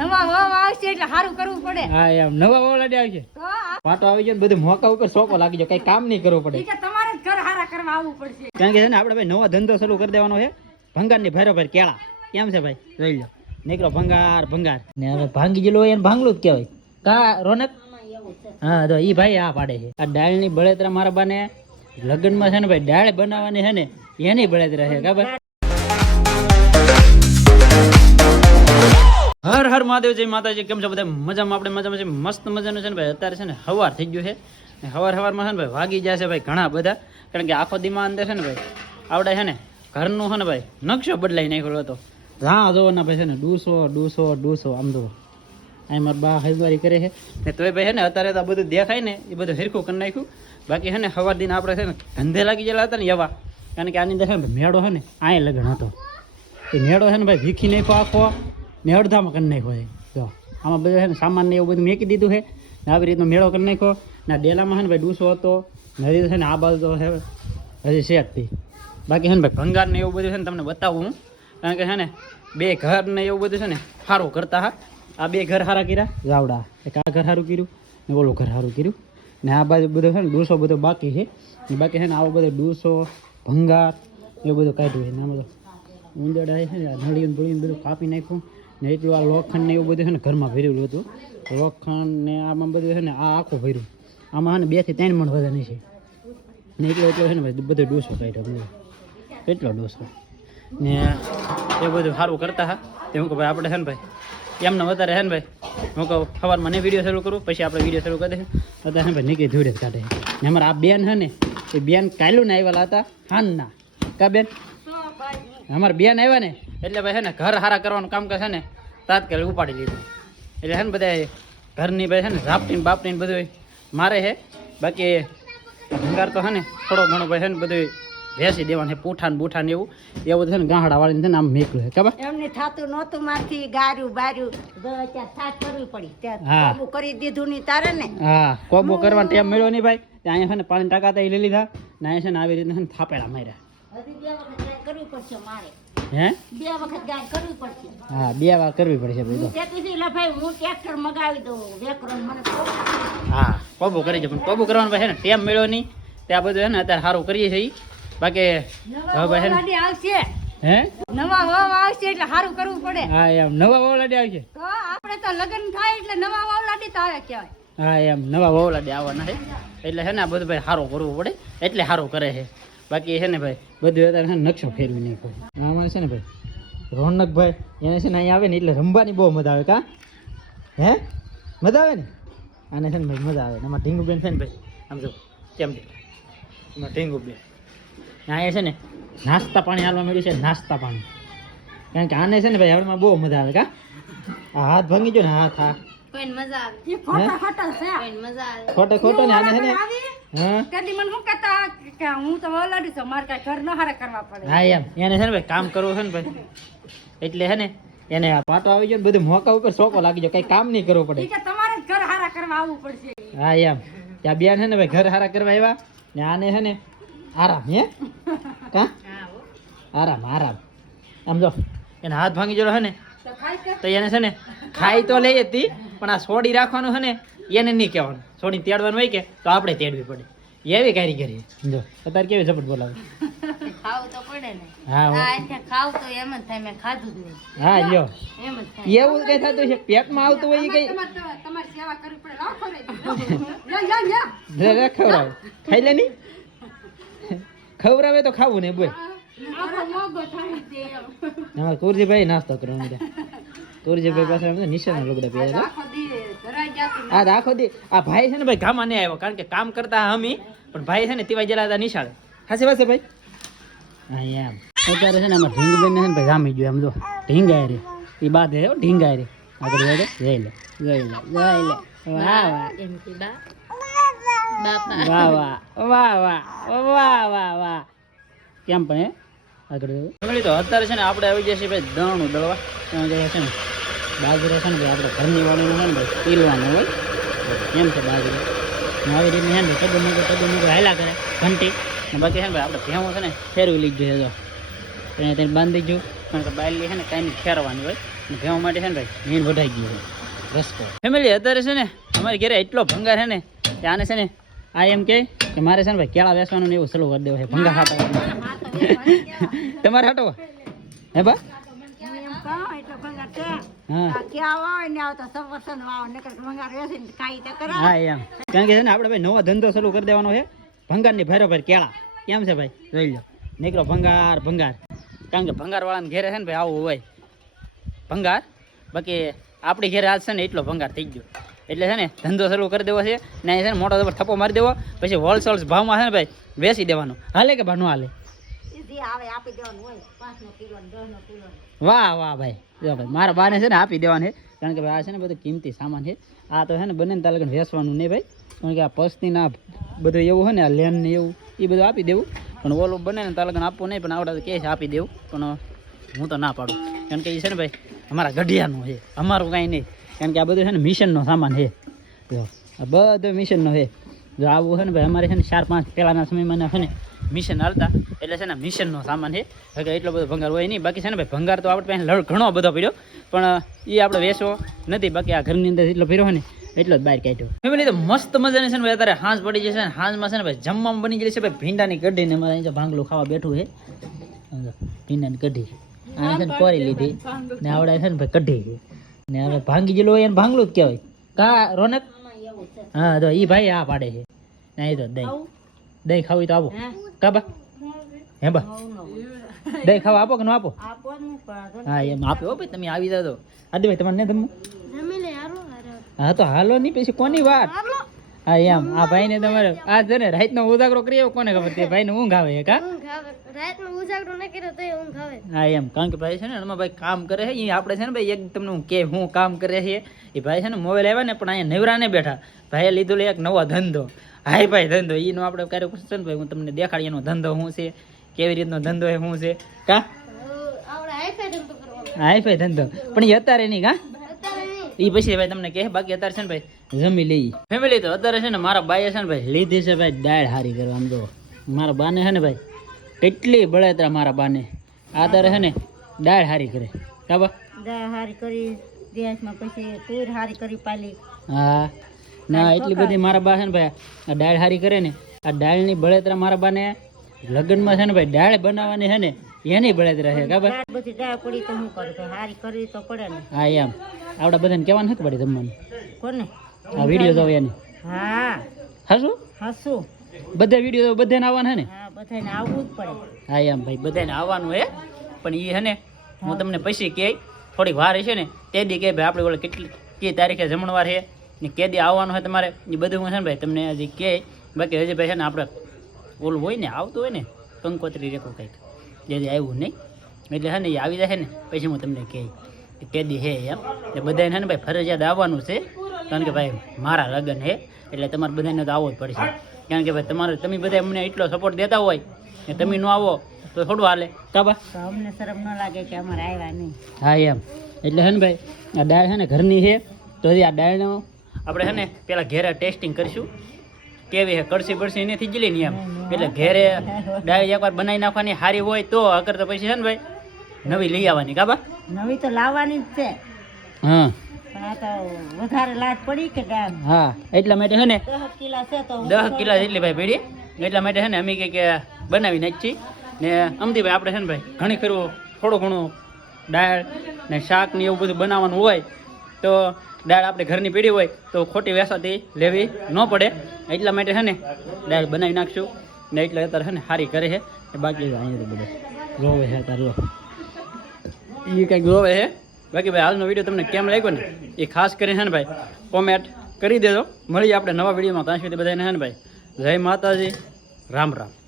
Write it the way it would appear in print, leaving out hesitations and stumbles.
નવા વાવ આવશે એટલે સારું કરવું પડે. હા એમ નવા વાવલાડી આવશે પાટો આવી જાય બધું મોકા ઉપર સોકો લાગી જાય કઈ કામ નહીં કરવું પડે. તમારે જ ઘર હારા કરવા આવવું પડશે. કારણ કે છે ને આપણે ભાઈ નવો ધંધો શરૂ કરી દેવાનો છે ભંગારની ભેરો કેળા કેમ છે ભાઈ જોઈ લો નીકળો ભંગાર ભંગાર ને હવે ભાંગી ગયેલો એને ભાંગલું જ કહેવાય કા રોનક. હા તો ઈ ભાઈ આ પાડે છે આ દાળની બળેતરા મારા બાને લગ્નમાં છે ને ભાઈ દાળ બનાવવાની છે ને એની બળેતરા છે ખબર. હર હર મહાદેવ જય માતાજી કેમ છો બધા મજામાં આપણે મજામાં છે મસ્ત મજાનું છે ને ભાઈ અત્યારે છે ને સવાર થઈ ગયું છે ને સવારમાં છે ને ભાઈ વાગી જશે ભાઈ ઘણા બધા કારણ કે આખો દીમાં અંદર છે ને ભાઈ આવડે છે ને ઘરનું છે ને ભાઈ નકશો બદલાઈ નાખ્યો હતો જ્યાં જોવો ને ભાઈ છે ને ડૂસો આમ જોવો અહીં મારા બા હલવારી કરે છે ને તોય ભાઈ છે ને અત્યારે તો બધું દેખાય ને એ બધું હરખું કરી નાખ્યું બાકી છે ને સવાર દિન આપણે છે ને ધંધે લાગી ગયેલા હતા ને એવા કારણ કે આની અંદર છે ને મેળો છે ને આ લગ્ન હતો એ મેળો છે ને ભાઈ ભીખી નાખ્યો આખો ને અડધામાં કરી નાખ્યો છે જો આમાં બધું છે ને સામાન ને એવું બધું મેકી દીધું છે ને આવી રીતનો મેળો કરી નાખ્યો ને ડેલામાં છે ને ભાઈ ડૂસો હતો ને હજી છે ને આ બાજુ તો છે હજી શેકથી બાકી છે ને ભાઈ ભંગાર ને એવું બધું છે ને તમને બતાવું હું કારણ કે છે ને બે ઘર ને એવું બધું છે ને સારું કરતા હા આ બે ઘર સારા કર્યા જાવડા એક આ ઘર સારું કર્યું ને ઓલું ઘર સારું કર્યું ને આ બાજુ બધું છે ને ડૂસો બધો બાકી છે ને બાકી છે ને આવો બધો ડૂસો ભંગાર એવું બધું કાઢ્યું છે ને આમાં તો ઉંદરડા છે ને નળીયું ભળીને બધું કાપી નાખ્યું ને એટલું આ લોખંડ ને એવું બધું છે ને ઘરમાં ભરેલું હતું લોખંડ ને આમાં બધું છે ને આ આખું ભર્યું આમાં છે ને 2 થી 3 મણ વધારે નહીં છે ને એટલો છે ને ભાઈ બધો ડૂસો કાઢ્યો બધો કેટલો ડૂસો ને એ બધું સારું કરતા હા તે હું કહું ભાઈ આપણે છે ને ભાઈ એમને વધારે છે ને ભાઈ હું કહું સવારમાં મને વિડીયો શરૂ કરું પછી આપણે વિડીયો શરૂ કરી દઈશું અત્યારે છે ને ભાઈ નીકળી ધૂળે જ કાઢે ને અમારે આ બેન છે ને એ બેન કાયલું ને આવેલા હતા હાનના કા બેન અમારે બેન આવ્યા ને એટલે ભાઈ છે ને ઘર હારા કરવાનું કામ કરે છે ને તાત્કાલિક ઉપાડી લીધું એટલે છે ને બધા ઘરની ભાઈ છે ને ઝાપટીને બાપટીને બધું મારે છે બાકી ભંગાર તો છે ને થોડો ઘણો ભાઈ છે ને બધું ભેસી દેવાનું છે પૂઠાન બૂઠાન એવું છે ને ગાહડા વાળીને છે ને આમ મેકલું છે ખબર એમને થાતું નહોતું મારથી ગાર્યું બાર્યું સાથ કરવી પડી ત્યાં કરી દીધું ની તારે ને હા કોબો કરવાનો ટાઈમ મળ્યો નહીં ભાઈ અહીંયા છે ને પાણી ટાકા લઈ લીધા ને અહીંયા છે ને આવી રીતના છે ને થાપેડા માર્યા કરવી પડશે મારે હે 2 વખત ગાય કરવી પડશે હા 2 વાર કરવી પડશે ભાઈ તો ભાઈ હું ટ્રેક્ટર મગાવી દઉં વેકરણ મને હા કોબો કરી દે પણ કોબો કરવાનો ભાઈ છે ને ટાઈમ મળ્યો નહીં ત્યાં બધું છે ને અત્યારે સારું કરીએ છીએ બાકી હવે આવશે હે નવા વાવ આવશે એટલે સારું કરવું પડે હા એમ નવા વાવલાડી આવશે તો આપણે તો લગ્ન થાય એટલે નવા વાવલાડી તો આવે કહેવાય હા એમ નવા વાવલાડી આવવાના છે એટલે છે ને આ બધું ભાઈ સારું કરવું પડે એટલે સારું કરે છે બાકી છે ને ભાઈ બધું અત્યારે છે ને નકશો ફેરવી નાખ્યો આમાં છે ને ભાઈ રોનકભાઈ એને છે ને અહીંયા આવે ને એટલે રમવાની બહુ મજા આવે કા હે મજા આવે ને આને છે ને ભાઈ મજા આવે એમાં ઢીંગુબેન છે ને ભાઈ આમ જો કેમ એમાં ઢીંગુબેન અહીંયા છે ને નાસ્તા પાણી હાલવા મળ્યું છે નાસ્તા પાણી કારણ કે આને છે ને ભાઈ હમણાં બહુ મજા આવે કા આ હાથ ભાંગી ગયો ને હાથ હા કોઈને મજા આવે ખોટા ખોટા છે કોઈને મજા આવે ખોટે ખોટો ને આને છે ને હા કદી મને શું કહેતા કે હું તો વલાડી છું મારે કાંઈ ઘર ન હારે કરવા પડે હા એમ એને છે ને ભાઈ કામ કરવું છે ને ભાઈ એટલે છે ને એને આ પાટો આવી ગયો ને બધું મોકા ઉપર સોકો લાગી જાય કઈ કામ નહીં કરવું પડે તમારે જ ઘર હારા કરવા આવવું પડશે હા એમ ત્યાં બેન છે ને ભાઈ ઘર હારા કરવા આવ્યા ને આને છે ને આરામ હે કા આરામ આમ જો એને હાથ ભાંગી ગયો છે ને તો એને છે ને ખાઈ તો લઈ હતી પણ આ છોડી રાખવાનું છે ને એને નહીં કહેવાનું છોડી તેડવાનું હોય કે તો આપણે તેડવી પડે એવી કારીગરી જો અત્યારે કેવી ઝપટ બોલાવે ખાવું તો પડે ને હા ખાવ તો એમ જ થાય મેં ખાધું જ નહીં હા લ્યો એમ જ થાય એવું કઈ થતું છે પેટમાં આવતું હોય એ કઈ તમારી સેવા કરવી પડે લાવ ખવડાવી ખવડાવે ખાઈ લે નહીં ખવડાવે તો ખાવું ને બોય અમારે કુરજીભાઈ નાસ્તો કરવાનો કુરજીભાઈ પાસે નિશાના લુગડા પહેરેલા આ આખો દી આ ભાઈ છે ને ભાઈ ગામમાં નહીં આવ્યો કારણ કે કામ કરતા હમી પણ ભાઈ છે ને તેવા જેલા હતા નિશાળે હાસી પાસે ભાઈ હા એમ અત્યારે છે ને આમાં ઢીંગબેન છે ને ભાઈ જામી ગયો એમ જો ઢીંગાય રે એ બાદ હે ઢીંગાય રે આગળ જઈ લે વાહ વાહ એમ કે વાહ વાહ વાહ વાહ વાહ વાહ કેમ પણ હે આગળ મળી તો અત્યારે છે ને આપણે આવી જશે ભાઈ દણું દળવા ત્યાં જઈએ છે ને બાજરો છે ને ભાઈ આપણે ઘરની વાળીનું છે ને ભાઈ પીલવાનું હોય એમ છે બાજરો આવી રીતની છે ને કદું મૂકું હાલ્યા કરે ઘંટી ને બાકી છે ને ભાઈ આપણે ભેવું છે ને ફેરવી લીધું છે જો ત્યાં બાંધી ગયું કારણ કે બાયલી છે ને કાંઈ ફેરવાની હોય ભેવા માટે છે ને ભાઈ મીણ વઢાઈ ગયું છે રસ્તો ફેમિલી અત્યારે છે ને અમારી ઘરે એટલો ભંગાર છે ને કે આને છે ને આ એમ કે મારે છે ને ભાઈ કેળા વેચવાનું ને એવું સલું કરી દેવું છે ભંગાર હાટો તમારે હાટો હે બા એમ કહો એટલો ભંગાર છે હા આ ક્યાં વાવ ને આવતો સંવર્ષન વાવ નકર ભંગાર વેચે ને કાઈ તો કરાવે હા એમ કારણ કે છે ને આપણે ભાઈ નવો ધંધો શરૂ કરી દેવાનો છે ભંગારની ભેરોભેર કેળા કેમ છે ભાઈ જોઈ લો નીકળો ભંગાર ભંગાર કારણ કે ભંગાર વાળાને ઘેરે છે ને ભાઈ આવું હોય ભંગાર બાકી આપણી ઘેરે આજ છે ને એટલો ભંગાર થઈ ગયો એટલે છે ને ધંધો શરૂ કરી દેવો છે ને અહીં છે ને મોટો જબર થપ્પો મારી દેવો પછી હોલસેલ ભાવમાં છે ને ભાઈ વેચી દેવાનું હાલે કે ભાઈ ન હાલે ઈ આવે આપી દેવાનું હોય 5 નો કિલો 10 નો કિલો વાહ વાહ ભાઈ જો ભાઈ મારા બાને છે ને આપી દેવાનું છે કારણ કે ભાઈ આ છે ને બધું કિંમતી સામાન છે આ તો છે ને બંને તાલગન વેચવાનું નહીં ભાઈ કારણ કે આ પસ્તી ના બધું એવું હોય ને આ લેન ને એવું એ બધું આપી દેવું પણ ઓલું બને ને તાલગન આપવું નહીં પણ આવડે તો કે છે આપી દેવું પણ હું તો ના પાડું કારણ કે એ છે ને ભાઈ અમારા ગઢિયાનું છે અમારું કાંઈ નહીં કારણ કે આ બધું છે ને મિશનનો સામાન છે જો આ બધું મિશનનો છે જો આવું છે ને ભાઈ અમારે છે ને 4-5 પહેલાંના સમયમાં છે ને મિશન હાલતા એટલે છે ને મિશનનો સામાન છે કે એટલો બધો ભંગાર હોય નહીં બાકી છે ને ભાઈ ભંગાર તો આપણે પાસે લડ ઘણો બધો પડ્યો પણ એ આપણે વેચવો નથી બાકી આ ઘરની અંદર એટલો પડ્યો હોય ને એટલો જ બહાર કાઢ્યો ફેમિલી તો મસ્ત મજાની છે ને ભાઈ અત્યારે હાંજ પડી જશે ને હાંજમાં છે ને ભાઈ જમવામાં બની ગયેલી છે ભાઈ ભીંડાની કઢી ને અમારે અહીં ભાંગલું ખાવા બેઠું છે ભીંડાની કઢી આને છે ને કોરી લીધી ને આવડે છે ને ભાઈ કઢી ને હવે ભાંગી ગયેલું હોય એને ભાંગલું જ કહેવાય કા રોનક હા તો એ ભાઈ આ પાડે છે નહીં તો દહીં દહીં ખાવી તો આવો કા બા હે બા દહીં ખાવા આપો કે ન આપો હા એમ આપ્યો ભાઈ તમે આવી જાવ તો આદિ ભાઈ તમારે ને તમે હા તો હાલો નહીં પછી કોની વાત હા એમ આ ભાઈ ને તમારે આ છે ને રાતનો ઉજાગરો કરી આવ્યો કોને ખબર તે ભાઈ ને ઊંઘ આવે કા હા એમ કારણ કે ભાઈ છે ને એમાં ભાઈ કામ કરે છે એ આપણે છે ને ભાઈ એક તમને હું કે હું કામ કરે છે એ ભાઈ છે ને મોબાઈલ આવ્યા ને પણ અહીંયા નવરા ને બેઠા ભાઈએ લીધો એક નવો ધંધો હાઈ ભાઈ ધંધો એનો આપણે ક્યારેક પૂછશે ને ભાઈ હું તમને દેખાડી એનો ધંધો શું છે કેવી રીતનો ધંધો છે શું છે કા હાઈ ભાઈ ધંધો પણ એ અત્યારે નહીં કા એ પછી ભાઈ તમને કહે બાકી અત્યારે છે ને ભાઈ જમી લઈ ફેમિલી તો અત્યારે છે ને મારા બાઈએ છે ને ભાઈ લીધી છે ભાઈ દાળ હારી કરવા આમ જો મારા બાને છે ને ભાઈ કેટલી બળેતરા મારા બાને અત્યારે છે ને દાળ હારી કરે કાબા દાળ હારી કરી દેશમાં પછી તુર હારી કરી પાલી હા ના એટલી બધી મારા બા છે ને ભાઈ આ દાળ હારી કરે ને આ દાળની બળેતરા મારા બાને લગ્નમાં છે ને ભાઈ દાળ બનાવવાની છે ને એની બળેતરા છે કાબા બધી દાળ પડી તો શું કરું તો હારી કરવી તો પડે ને હા એમ આવડા બધાને કહેવાનું નથી પડી જમવાનું કોને આ વિડીયો જોવે એની હા હાશું હસું બધા વિડીયો બધાને આવવાના છે ને હા બધાને આવવું જ પડે હા એમ ભાઈ બધાને આવવાનું હે પણ એ છે ને હું તમને પછી કહે થોડીક વાર હશે ને તે દી કે ભાઈ આપણે ઓલે કેટલી કઈ તારીખે જમણવાર છે ને કે દી આવવાનું હોય તમારે એ બધું હું છે ને ભાઈ તમને હજી કહે બાકી હજી ભાઈ છે ને આપણે ઓલું હોય ને આવતું હોય ને કંકોત્રી રેખું કંઈક જે આવ્યું નહીં એટલે છે ને એ આવી જાય ને પછી હું તમને કહે કે દી હે એમ એ બધાને છે ને ભાઈ ફરજિયાત આવવાનું છે કારણ કે ભાઈ મારા લગ્ન છે એટલે તમારે બધાને તો આવવું જ પડશે કારણ કે ભાઈ તમારે તમે બધા અમને એટલો સપોર્ટ દેતા હોય ને તમે ન આવો તો થોડું હાલે કાબા તો અમને શરમ ન લાગે કે અમારે આવ્યા નહીં હા એમ એટલે છે ને ભાઈ આ દાળ છે ને ઘરની છે તો હજી આ દાળનો આપણે છે ને પેલા ઘેરે ટેસ્ટિંગ કરીશું કેવી છે કડસી બળસી નથી જલી ને એમ એટલે ઘેરે દાળ એકવાર બનાવી નાખવાની સારી હોય તો અગર તો પછી છે ને ભાઈ નવી લઈ આવવાની કાબા નવી તો લાવવાની જ છે હા પણ આ તો વધારે લાટ પડી કે દાળ હા એટલા માટે છે ને 10 કિલા છે તો 10 કિલા જેટલી ભાઈ પડી એટલા માટે છે ને અમે કે બનાવી નાખી ને અમથી ભાઈ આપણે છે ને ભાઈ ઘણી ખરું થોડું ઘણું દાળ ને શાક ને એવું બધું બનાવવાનું હોય તો દાળ આપણે ઘરની પીડી હોય તો ખોટી વેસાથી લેવી ન પડે એટલા માટે છે ને દાળ બનાવી નાખશું ને એટલે અત્યારે છે ને સારી કરે છે બાકી અહીંયા તો બધું રોવે છે અત્યારે એ કંઈક રોવે છે બાકી ભાઈ આજનો વિડીયો તમને કેમ લાગ્યો ને એ ખાસ કરીને છે ને ભાઈ કોમેન્ટ કરી દેજો મળીએ આપણે નવા વિડીયોમાં ત્યાં સુધી બધાને છે ને ભાઈ જય માતાજી રામ રામ